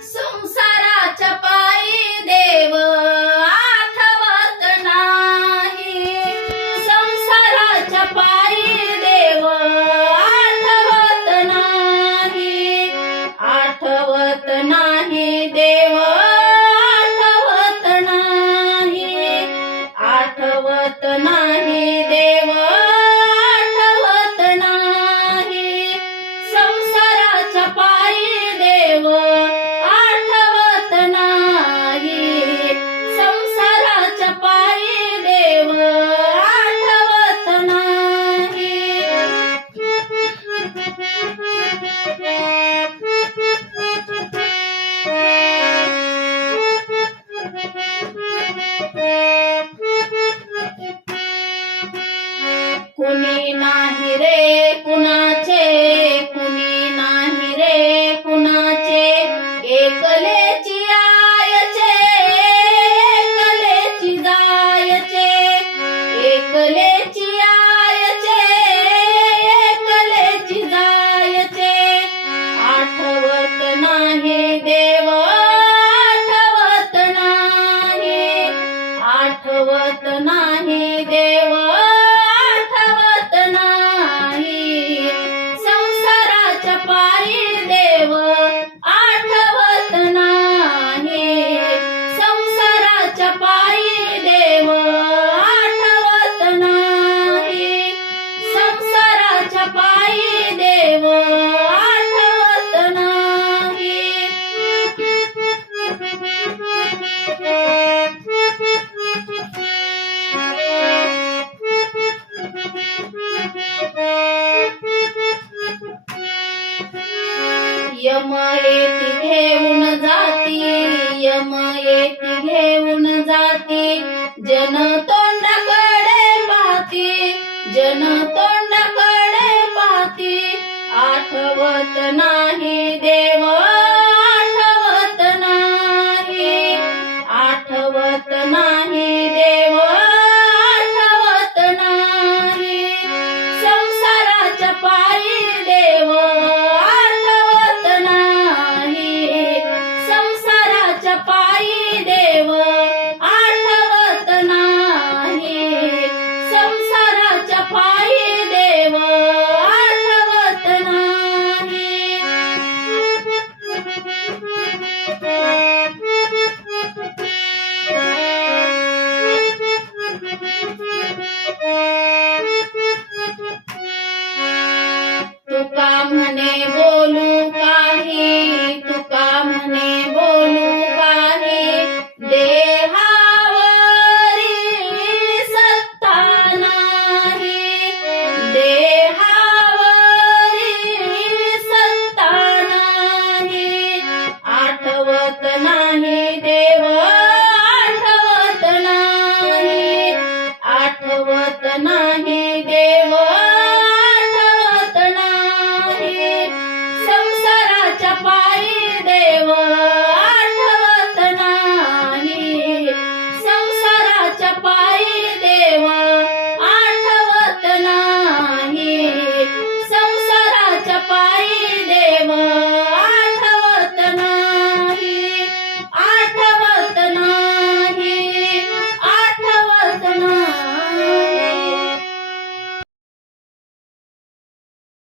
संसाराच्या पायी देव आठवत नाही, संसाराच्या पायी देव आठवत नाही, आठवत नाही देव आठवत नाही, आठवत नाही देव आठवत नाही, संसाराच्या पायी देव आठवत नाही, संसाराच्या पायी देव आठवत नाही. कुणी नाही रे कुणाचे, कुणी नाही रे कुणाचे, एकलेची आयचे एकलेची जायचे, एकलेची आयचे एकलेची जायचे, आठवत नाही देव आठवत नाही, आठवत नाही देव आठवत नाही, संसाराच्या पायी देव आठवत नाही, संसाराच्या पायी देव आठवत नाही, संसाराच्या पायी देव आठवत नाही. यम येती घेऊन जाती, यम येती घेऊन जाती, जन तोंडाकडे पाहती, जन तोंडाकडे पाहती, आठवत नाही देव आठवत नाही, आठवत नाही देव आठवत नाही, संसाराच्या पायी देव आठवत नाही, संसाराच्या पायी देव आठवत नाही, संसाराच्या पायी देव आठवत नाही. तुका म्हणे बोलू काही, तुका म्हणे बोलू काही, देहावरी सत्ता नाही, देहावरी सत्ता नाही, आठवत नाही देव आठवत नाही, आठवत नाही देव आठवत नाही, संसाराच्या